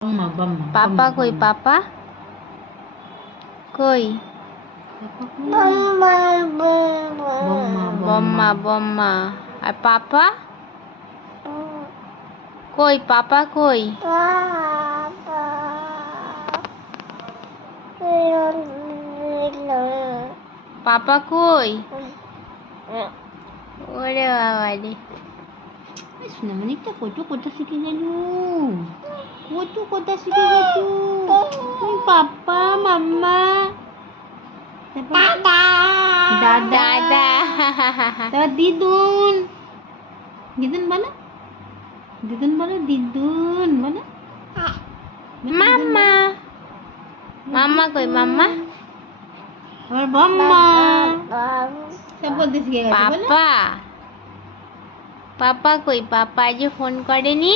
बम्मा बम्मा पापा कोई पापा कोई बम्मा बम्मा बम्मा और पापा कोई पापा कोई पापा कोई ওরে বাবা রে সোনামণিটা কত কথা শিখে গেল কত কথা শিখে গেল পাপা মাম্মা দাদা দাদা তারপর দিদুন দিদুন বলো দিদুন বলো দিদুন বলো মাম্মা মাম্মা কই মাম্মা আবার বাম্মা সব বলতে শিখে গেছে বলো পাপা পাপা কই পাপা আজ ফোন করেনি